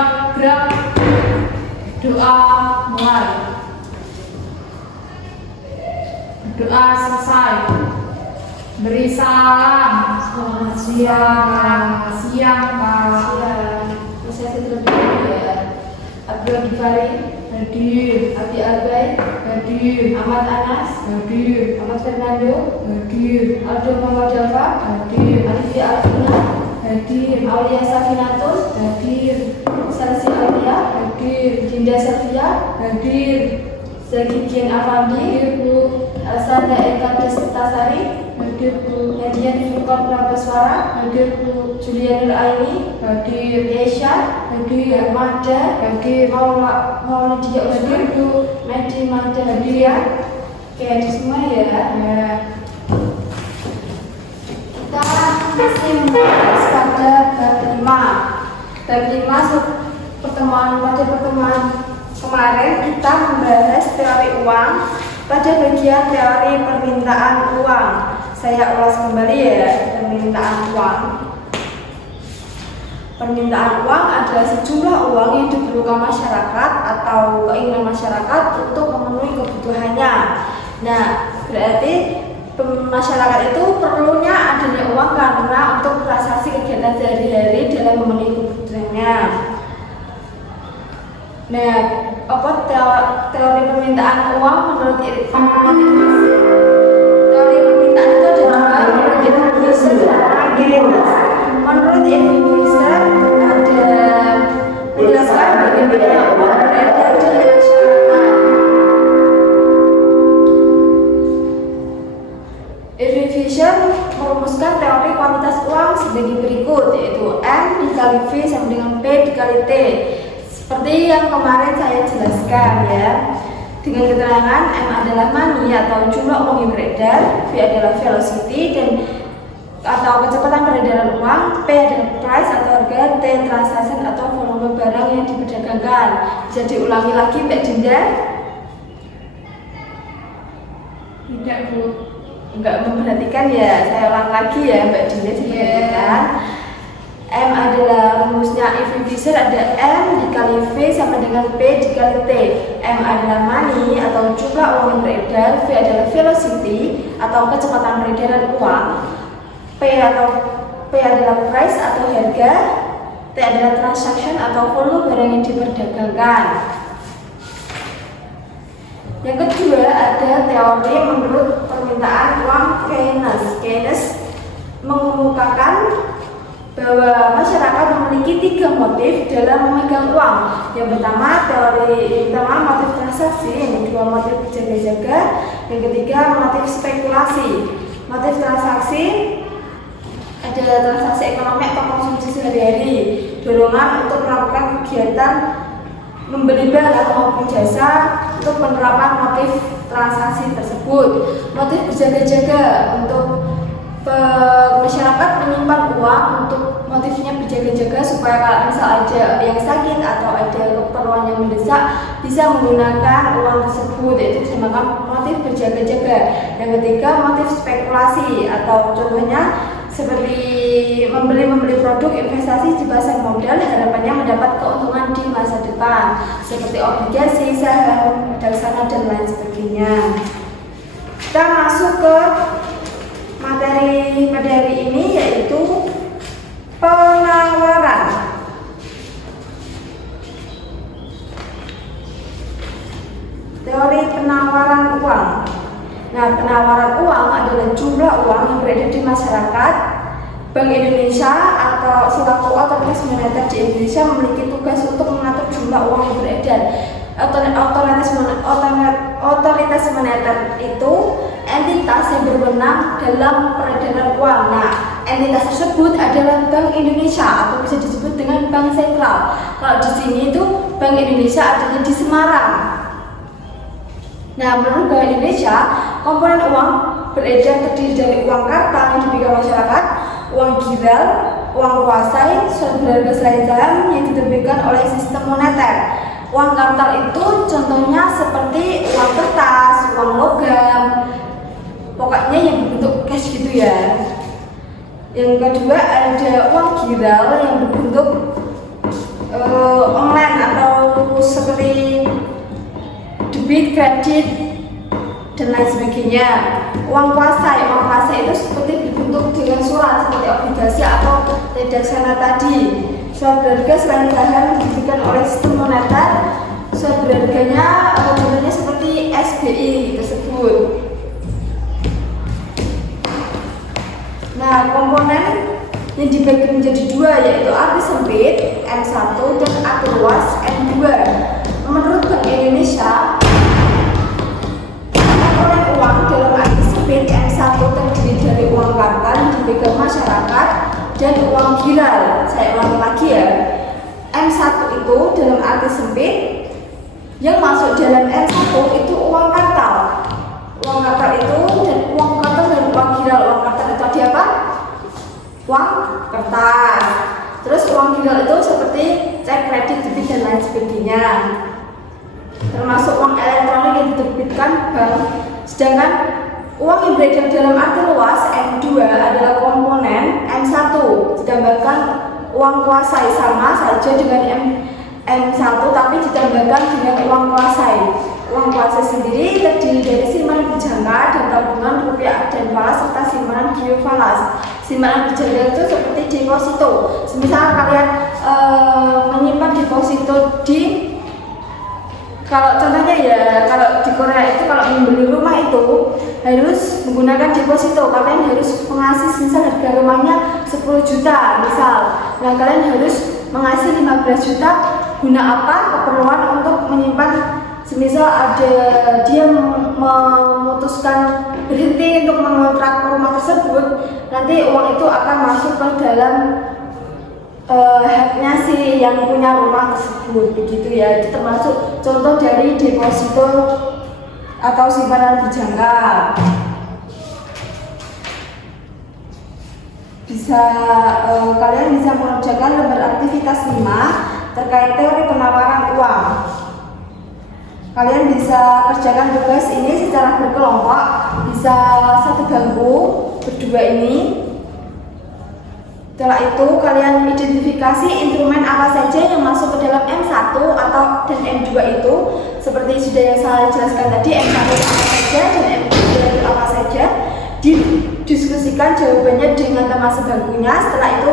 Siap, gerak. Doa mulai. Doa selesai. Beri salam. Selamat Siang, siang, Pak. Saya terlebih dahulu ya. Abdul Ghifari, Hadir, Abdi Albai, hadir, Ahmad Anas, hadir, Ahmad Fernando, hadir, Aldo Muhammad Java, hadir, Alifia Alfina, hadir, Aulia Safinatus, hadir, Salsi Aulia, hadir, Dinda Safia, hadir, Zakikian Afandi, Alsanda Eka Destasari, hadir, Bu. Nadia Furqan Prabeswara, Hadir, Bu. Julia Nur Aini, Hadir, Yesha, hadir, Mahda, hadir, Maulana Dia hadir, Usman, Bu. Medi Mahda Hadir. Nadia. Oke, itu semua ya. Ya, Kita masih membahas pada bab 5. Bab 5 pada pertemuan kemarin kita membahas teori uang pada bagian teori permintaan uang. Saya ulas kembali ya, permintaan uang. Permintaan uang adalah sejumlah uang yang diperlukan masyarakat atau keinginan masyarakat untuk memenuhi kebutuhannya. Nah, berarti masyarakat itu perlunya adanya uang karena untuk transaksi kegiatan sehari-hari dalam memenuhi kebutuhannya. Nah, apa teori permintaan uang menurut teori permintaan itu ada dua. Menurut Irving Fisher ada menjelaskan bagaimana uang beredar di masyarakat. Irving Fisher merumuskan teori kuantitas uang sebagai berikut, yaitu M dikali V sama dengan P dikali T. Seperti yang kemarin saya jelaskan ya. Dengan keterangan M adalah money atau jumlah uang yang beredar, V adalah velocity dan atau kecepatan peredaran uang, P adalah price atau harga, T transaction atau volume barang yang diperdagangkan. Bisa diulangi lagi Mbak Dinda? tidak, Bu. Enggak memperhatikan ya, saya ulang lagi ya Mbak Dinda diperhatikan. M adalah rumusnya Irving Fisher, ada M dikali V sama dengan P dikali T. M adalah money atau jumlah uang yang beredar, V adalah velocity atau kecepatan peredaran uang, P adalah price atau harga, T adalah transaction atau volume barang yang diperdagangkan. Yang kedua ada teori menurut permintaan uang Keynes. Keynes mengemukakan bahwa masyarakat memiliki 3 motif dalam memegang uang. Yang pertama motif transaksi, yang kedua motif berjaga-jaga, yang ketiga motif spekulasi. Motif transaksi ada transaksi ekonomi atau konsumsi sehari-hari, dorongan untuk melakukan kegiatan membeli barang maupun jasa untuk penerapan motif transaksi tersebut. Motif berjaga-jaga untuk masyarakat menyimpan uang untuk motifnya berjaga-jaga supaya kalau misal ada yang sakit atau ada keperluan yang mendesak bisa menggunakan uang tersebut, yaitu dinamakan motif berjaga-jaga. Yang ketiga motif spekulasi atau contohnya seperti membeli produk investasi di pasar modal, harapannya mendapat keuntungan di masa depan seperti obligasi, saham, reksadana dan lain sebagainya. Kita masuk ke materi ini yaitu penawaran. Teori penawaran uang. Nah, penawaran uang adalah jumlah uang yang beredar di masyarakat. Bank Indonesia atau selaku otoritas moneter di Indonesia memiliki tugas untuk mengatur jumlah uang yang beredar. Otoritas moneter itu entitas yang berwenang dalam peredaran uang. Nah, entitas tersebut adalah Bank Indonesia atau bisa disebut dengan Bank Sentral. Kalau di sini itu Bank Indonesia adanya di Semarang. Nah, menurut Bank Indonesia, komponen uang beredar terdiri dari uang kartal yang dipegang masyarakat, uang giral, uang kuasai, surat berharga selain saham yang diterbitkan oleh sistem moneter. Uang kartal itu contohnya seperti uang kertas, uang logam, pokoknya yang berbentuk cash gitu ya. Yang kedua ada uang giral yang berbentuk online atau seperti debit, kredit, dan lain sebagainya. Uang kuasa itu seperti dibentuk dengan surat seperti obligasi atau redaksana tadi. Surat berharga selain bahan diberikan oleh sistem moneter, surat berharganya contohnya seperti SBI tersebut. Nah, komponen yang dibagi menjadi dua yaitu arti sempit M1 dan arti luas M2. Menurut Bank Indonesia, komponen uang dalam arti sempit M1 terdiri dari uang kartal yang dipegang masyarakat dan uang giral. Saya ulangi lagi ya. M1 itu dalam arti sempit, yang masuk dalam M1 itu uang kartal. Uang kartal itu dan uang kartal dan uang giral. Uang kartal itu tadi apa? Uang kertas. Terus uang giral itu seperti cek, kredit, debit dan lain sebagainya. Termasuk uang elektronik yang diterbitkan bank. Sedangkan uang yang beredar dalam arti luas M2 adalah komponen M1 ditambahkan uang kuasai, sama saja dengan M1 tapi ditambahkan dengan uang kuasai. Uang kuasai sendiri terdiri dari simpanan berjangka dan tabungan rupiah dan falas serta simpanan biofalas. Simpanan berjangka itu seperti deposito. Semisal kalian menyimpan deposito di, kalau contohnya ya, kalau di Korea itu kalau membeli rumah itu harus menggunakan deposito. Kalian harus mengasih misal harga rumahnya 10 juta misal. Nah, kalian harus mengasih 15 juta guna apa? Keperluan untuk menyimpan, semisal ada dia memutuskan berhenti untuk mengontrak rumah tersebut, nanti uang itu akan masuk ke dalam haknya si yang punya rumah tersebut, begitu ya. Itu termasuk contoh dari deposito atau simpanan berjangka. Kalian bisa mengerjakan lembar aktivitas 5 terkait teori penawaran uang. Kalian bisa kerjakan tugas ini secara berkelompok, bisa satu bangku berdua ini. Setelah itu kalian identifikasi instrumen apa saja yang masuk ke dalam M1 atau dan M2 itu. Seperti sudah yang saya jelaskan tadi, M1 itu apa saja dan M2 itu apa saja. Didiskusikan jawabannya dengan teman sebangkunya. Setelah itu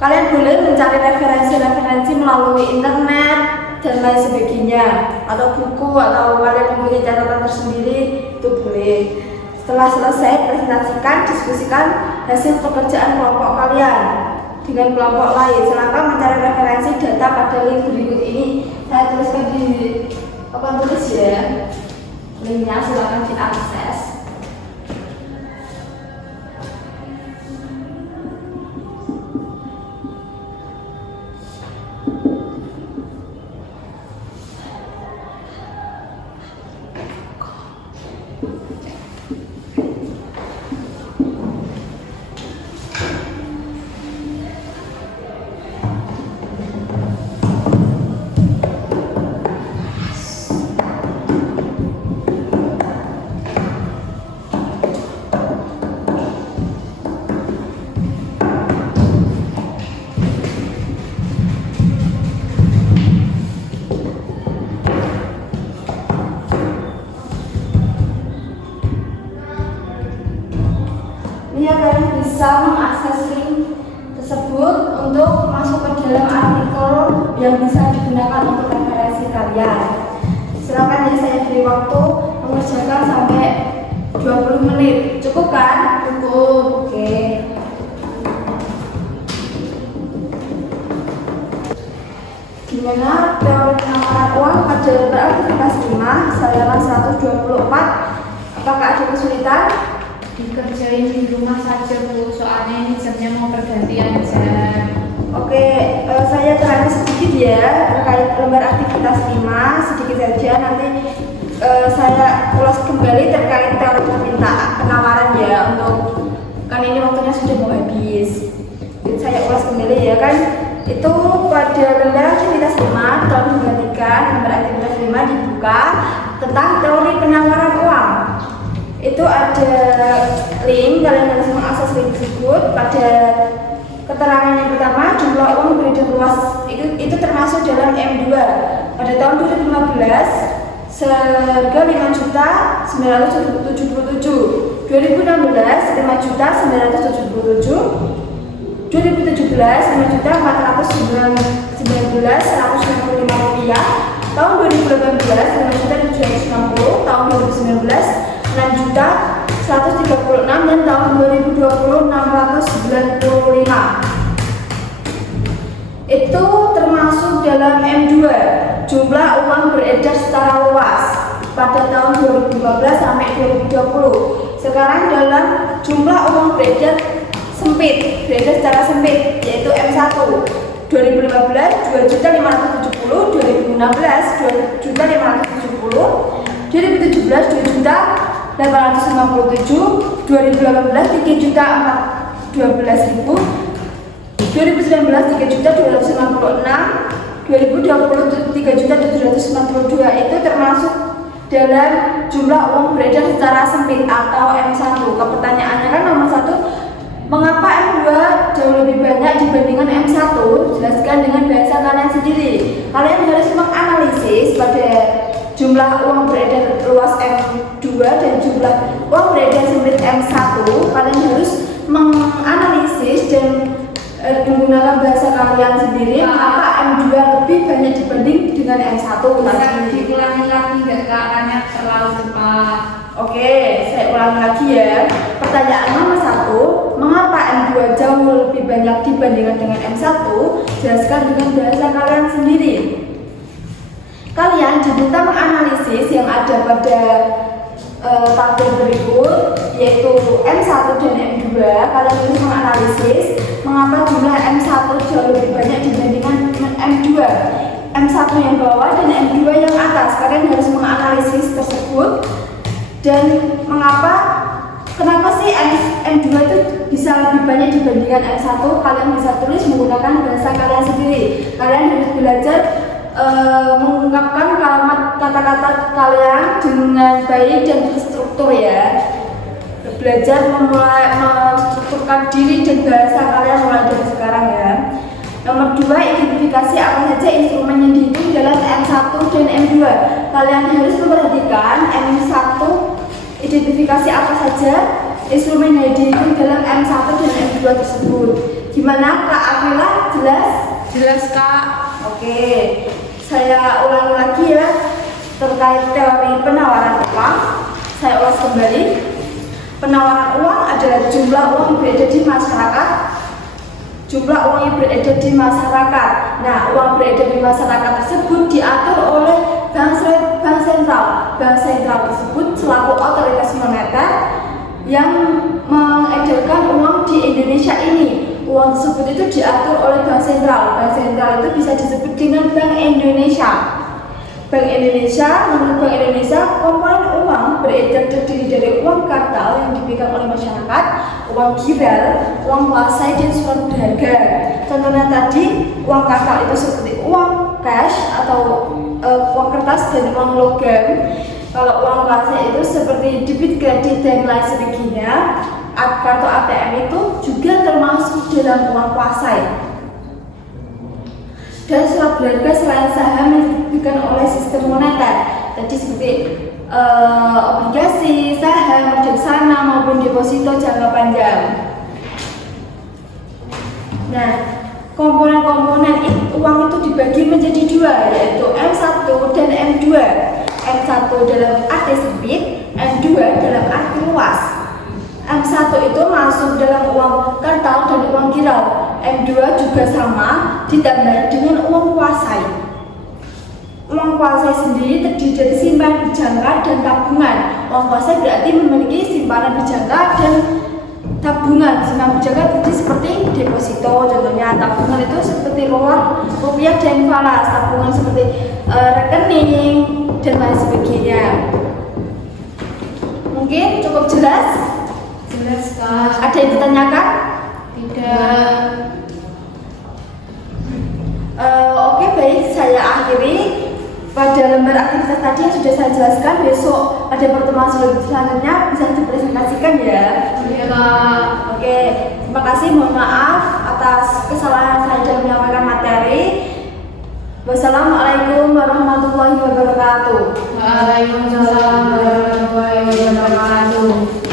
kalian boleh mencari referensi-referensi melalui internet dan lain sebagainya, atau buku, atau kalian mempunyai catatan tersendiri, itu boleh. Setelah selesai presentasikan, diskusikan hasil pekerjaan kelompok kalian dengan kelompok lain. Silakan mencari referensi data pada link berikut ini. Saya tuliskan di papan tulis ya. Linknya silakan diakses. Kalian bisa mengakses link tersebut untuk masuk ke dalam artikel yang bisa digunakan untuk referensi kalian. Silakan ya, saya beri waktu mengerjakan sampai 20 menit. Cukup kan? Cukup. Oke. Gimana teori penawaran uang pada beraktivitas 5 halaman 124? Apakah ada kesulitan? Dikerjain di rumah saja Bu, soalnya ini jamnya mau pergantian jam. Oke, saya terangkan sedikit ya terkait lembar aktivitas 5, sedikit saja. Nanti saya ulas kembali terkait teori permintaan penawaran ya, untuk kan ini waktunya sudah mau habis. Jadi saya ulas kembali ya kan. Itu pada lembar aktivitas 5 tolong diperhatikan, lembar aktivitas 5 dibuka tentang teori penawaran uang. Itu ada link, kalian harus mengakses link tersebut pada Keterangan yang pertama, jumlah uang beredar luas itu termasuk dalam M2. Pada tahun 2015 seharga 5.977.000, 2016 5.977.000, 2017 5.419.165 rupiah, tahun 2018 5.760, tahun 2019 6.136, dan tahun 2020 695. Itu termasuk dalam M2, jumlah uang beredar secara luas pada tahun 2015 sampai 2020. Sekarang dalam jumlah uang beredar secara sempit, yaitu M1. 2015 2.570, 2016 2.570, 2017 2.857, 2018 3.412.000, 2019 3.266, 2020 3.742. Itu termasuk dalam jumlah uang beredar secara sempit atau M1. Pertanyaannya kan nomor 1, mengapa M2 jauh lebih banyak dibandingkan M1? Jelaskan dengan bahasa kalian sendiri. Kalian harus menganalisis pada jumlah uang beredar luas M2 dan jumlah uang beredar sempit M1. Kalian harus menganalisis dan menggunakan bahasa kalian sendiri. Mengapa M2 lebih banyak dibanding dengan M1? Bisa diulangi lagi nggak Kak? Karena terlalu cepat. Oke, saya ulangi lagi ya. Pertanyaan nomor 1, mengapa M2 jauh lebih banyak dibandingkan dengan M1? Jelaskan dengan bahasa kalian sendiri. Kalian diminta menganalisis yang ada pada tabel berikut, yaitu M1 dan M2. Kalian harus menganalisis mengapa jumlah M1 jauh lebih banyak dibandingkan dengan M2. M1 yang bawah dan M2 yang atas. Kalian harus menganalisis tersebut. Dan kenapa sih M2 itu bisa lebih banyak dibandingkan M1? Kalian bisa tulis menggunakan bahasa kalian sendiri. Kalian harus belajar mengungkapkan kata-kata kalian dengan baik dan terstruktur ya. Belajar menstrukturkan diri dan bahasa kalian mulai dari sekarang ya. Nomor 2, identifikasi apa saja instrumen yang dihitung dalam M1 dan M2. Kalian harus memperhatikan M1 identifikasi apa saja instrumen yang dihitung dalam M1 dan M2 tersebut. Gimana Kak Afila? Jelas? Jelas Kak. Oke, saya ulangi lagi ya terkait teori penawaran uang. Saya ulas kembali. Penawaran uang adalah jumlah uang yang beredar di masyarakat. Jumlah uang yang beredar di masyarakat. Nah, uang beredar di masyarakat tersebut diatur oleh Bank Sentral. Bank Sentral tersebut selaku otoritas moneter yang mengedarkan uang di Indonesia ini. Uang tersebut itu diatur oleh Bank Sentral. Bank Sentral itu bisa disebut dengan Bank Indonesia. Bank Indonesia, menurut Bank Indonesia, komponen uang beredar terdiri dari uang kartal yang dipegang oleh masyarakat, uang giral, uang kuasai, dan surat berharga. Contohnya tadi, uang kartal itu seperti uang cash atau uang kertas dan uang logam. Kalau uang kuasai itu seperti debit, kredit, dan lain sebagainya. Kartu ATM itu juga termasuk dalam uang kuasai. Dan surat berharga selain saham yang diberikan oleh sistem moneter, tadi seperti obligasi, saham, reksadana maupun deposito jangka panjang. Nah, komponen-komponen uang itu dibagi menjadi dua, yaitu M1 dan M2. M1 dalam arti sempit, M2 dalam arti luas. M1 itu masuk dalam uang kartal dan uang giral. M2 juga sama, ditambah dengan uang kuasai. Uang kuasai sendiri terdiri dari simpanan berjangka dan tabungan. Uang kuasai berarti memiliki simpanan berjangka dan tabungan. Simpanan berjangka tadi seperti deposito, contohnya tabungan itu seperti rupiah dan falas. Tabungan seperti rekening dan lain sebagainya. Mungkin cukup jelas? Jelas Kak. Ada yang ditanyakan? Tidak. Oke, baik, saya akhiri pada lembar aktivitas tadi yang sudah saya jelaskan, besok pada pertemuan selanjutnya bisa dipresentasikan ya. Iya Kak. Oke, terima kasih. Mohon maaf atas kesalahan saya dalam menyampaikan materi. Wassalamualaikum warahmatullahi wabarakatuh. Waalaikumsalam warahmatullahi wabarakatuh.